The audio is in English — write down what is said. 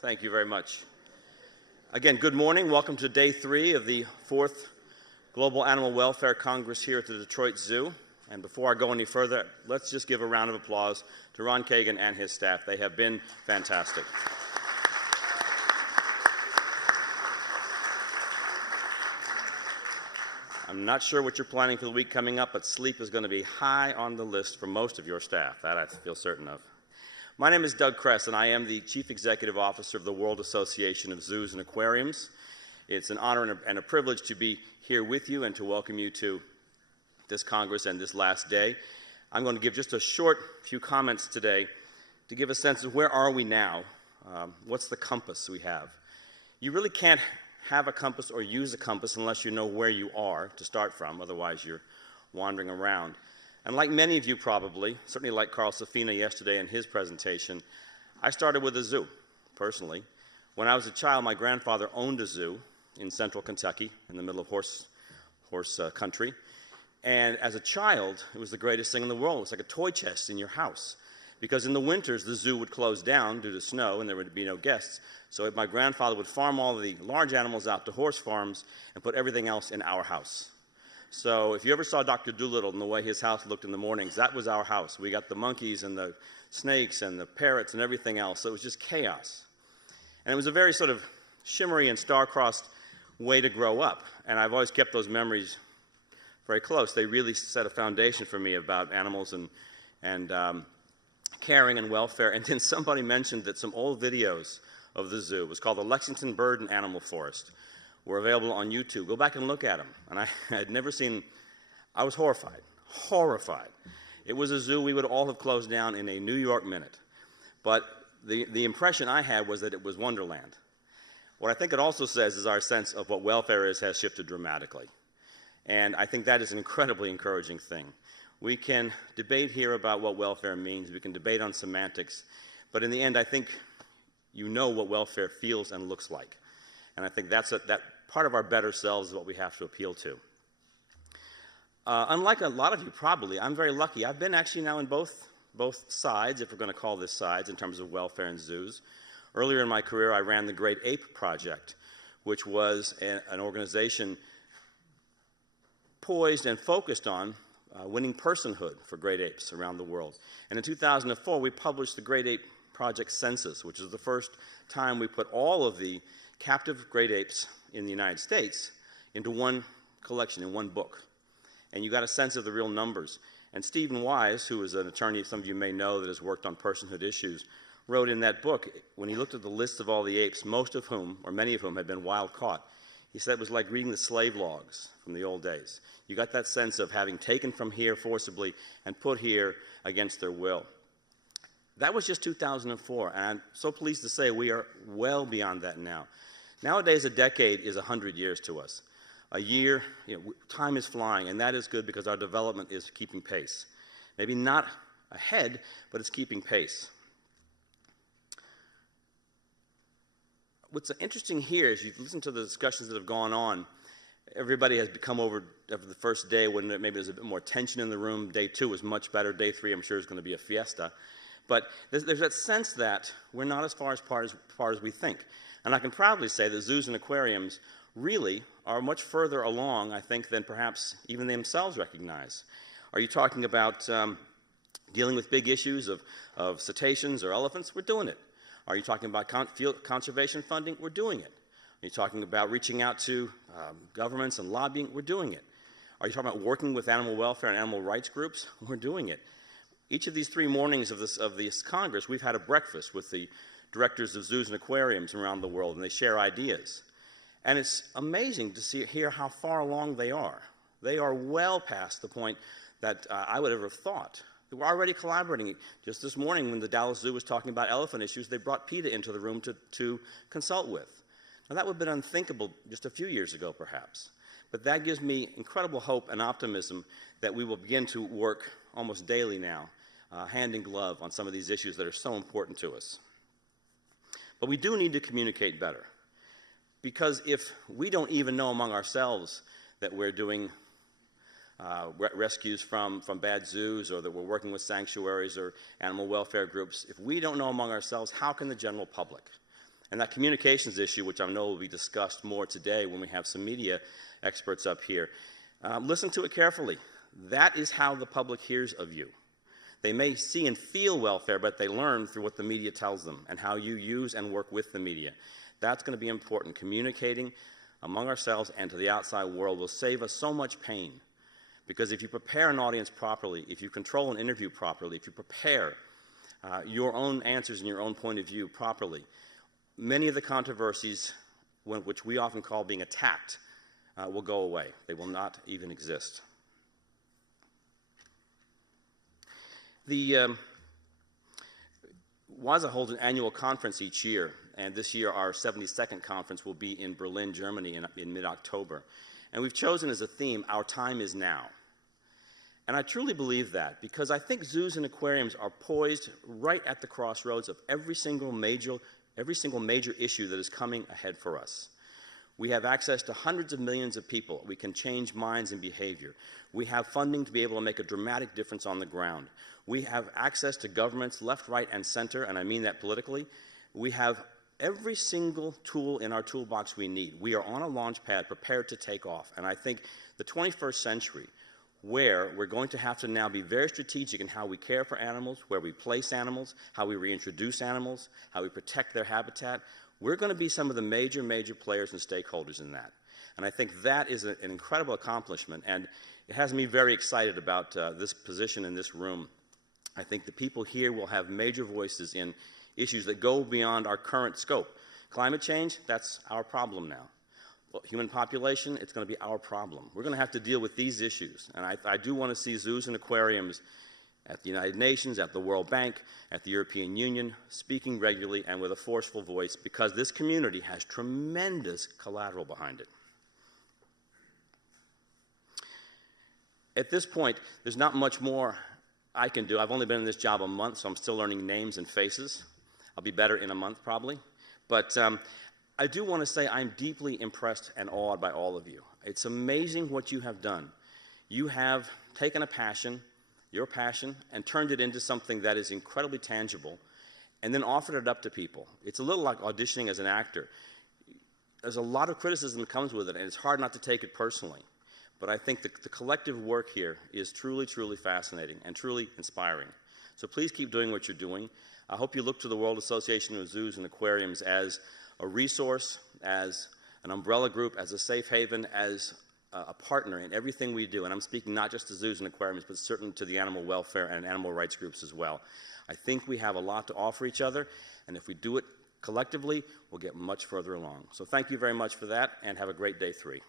Thank you very much. Again, good morning. Welcome to day 3 of the 4th Global Animal Welfare Congress here at the Detroit Zoo. And before I go any further, let's just give a round of applause to Ron Kagan and his staff. They have been fantastic. I'm not sure what you're planning for the week coming up, but sleep is going to be high on the list for most of your staff. That I feel certain of. My name is Doug Cress, and I am the Chief Executive Officer of the World Association of Zoos and Aquariums. It's an honor and a privilege to be here with you and to welcome you to this Congress and this last day. I'm going to give just a short few comments today to give a sense of where are we now, what's the compass we have. You really can't have a compass or use a compass unless you know where you are to start from, otherwise you're wandering around. And like many of you probably, certainly like Carl Safina yesterday in his presentation, I started with a zoo, personally. When I was a child, my grandfather owned a zoo in central Kentucky, in the middle of horse country. And as a child, it was the greatest thing in the world. It was like a toy chest in your house. Because in the winters, the zoo would close down due to snow, and there would be no guests. So my grandfather would farm all of the large animals out to horse farms and put everything else in our house. So if you ever saw Dr. Dolittle and the way his house looked in the mornings, that was our house. We got the monkeys and the snakes and the parrots and everything else. So it was just chaos. And it was a very sort of shimmery and star-crossed way to grow up. And I've always kept those memories very close. They really set a foundation for me about animals and caring and welfare. And then somebody mentioned that some old videos of the zoo, it was called the Lexington Bird and Animal Forest, were available on YouTube. Go back and look at them. And I had never seen, I was horrified. It was a zoo we would all have closed down in a New York minute. But the impression I had was that it was Wonderland. What I think it also says is our sense of what welfare is has shifted dramatically. And I think that is an incredibly encouraging thing. We can debate here about what welfare means. We can debate on semantics. But in the end, I think you know what welfare feels and looks like. And I think that part of our better selves is what we have to appeal to. Unlike a lot of you probably, I'm very lucky. I've been actually now in both sides, if we're going to call this sides, in terms of welfare and zoos. Earlier in my career, I ran the Great Ape Project, which was an organization poised and focused on winning personhood for great apes around the world. And in 2004, we published the Great Ape Project Census, which is the first time we put all of the captive great apes in the United States into one collection, in one book. And you got a sense of the real numbers. And Stephen Wise, who is an attorney some of you may know that has worked on personhood issues, wrote in that book, when he looked at the list of all the apes, most of whom, or many of whom, had been wild caught, he said it was like reading the slave logs from the old days. You got that sense of having taken from here forcibly and put here against their will. That was just 2004, and I'm so pleased to say we are well beyond that now. Nowadays, a decade is 100 years to us. A year, time is flying, and that is good because our development is keeping pace. Maybe not ahead, but it's keeping pace. What's interesting here is you've listened to the discussions that have gone on. Everybody has come over after the first day when maybe there's a bit more tension in the room. Day 2 was much better. Day 3, I'm sure, is going to be a fiesta. But there's that sense that we're not as far as we think. And I can proudly say that zoos and aquariums really are much further along, I think, than perhaps even they themselves recognize. Are you talking about dealing with big issues of cetaceans or elephants? We're doing it. Are you talking about field conservation funding? We're doing it. Are you talking about reaching out to governments and lobbying? We're doing it. Are you talking about working with animal welfare and animal rights groups? We're doing it. Each of these 3 mornings of this Congress, we've had a breakfast with the directors of zoos and aquariums around the world, and they share ideas. And it's amazing to hear how far along they are. They are well past the point that I would ever have thought. We're already collaborating. Just this morning when the Dallas Zoo was talking about elephant issues, they brought PETA into the room to consult with. Now that would have been unthinkable just a few years ago perhaps. But that gives me incredible hope and optimism that we will begin to work almost daily now, hand in glove on some of these issues that are so important to us. But we do need to communicate better. Because if we don't even know among ourselves that we're doing rescues from bad zoos or that we're working with sanctuaries or animal welfare groups, if we don't know among ourselves, how can the general public? And that communications issue, which I know will be discussed more today when we have some media experts up here, listen to it carefully. That is how the public hears of you. They may see and feel welfare, but they learn through what the media tells them and how you use and work with the media. That's going to be important. Communicating among ourselves and to the outside world will save us so much pain. Because if you prepare an audience properly, if you control an interview properly, if you prepare your own answers and your own point of view properly, many of the controversies, which we often call being attacked, will go away. They will not even exist. The WASA holds an annual conference each year, and this year our 72nd conference will be in Berlin, Germany in mid-October. And we've chosen as a theme, Our Time is Now. And I truly believe that, because I think zoos and aquariums are poised right at the crossroads of every single major issue that is coming ahead for us. We have access to hundreds of millions of people. We can change minds and behavior. We have funding to be able to make a dramatic difference on the ground. We have access to governments left, right, and center, and I mean that politically. We have every single tool in our toolbox we need. We are on a launch pad prepared to take off. And I think the 21st century, where we're going to have to now be very strategic in how we care for animals, where we place animals, how we reintroduce animals, how we protect their habitat, we're going to be some of the major players and stakeholders in that. And I think that is an incredible accomplishment, and it has me very excited about this position in this room. I think the people here will have major voices in issues that go beyond our current scope. Climate change, that's our problem now. Well, human population, it's going to be our problem. We're going to have to deal with these issues, and I do want to see zoos and aquariums at the United Nations, at the World Bank, at the European Union, speaking regularly and with a forceful voice, because this community has tremendous collateral behind it. At this point, there's not much more I can do. I've only been in this job a month, so I'm still learning names and faces. I'll be better in a month, probably. But I do want to say I'm deeply impressed and awed by all of you. It's amazing what you have done. You have taken a passion, your passion, and turned it into something that is incredibly tangible, and then offered it up to people. It's a little like auditioning as an actor. There's a lot of criticism that comes with it, and it's hard not to take it personally. But I think the collective work here is truly fascinating and truly inspiring. So please keep doing what you're doing. I hope you look to the World Association of Zoos and Aquariums as a resource, as an umbrella group, as a safe haven, as a partner in everything we do. And I'm speaking not just to zoos and aquariums, but certainly to the animal welfare and animal rights groups as well. I think we have a lot to offer each other, and if we do it collectively, we'll get much further along. So thank you very much for that, and have a great day 3.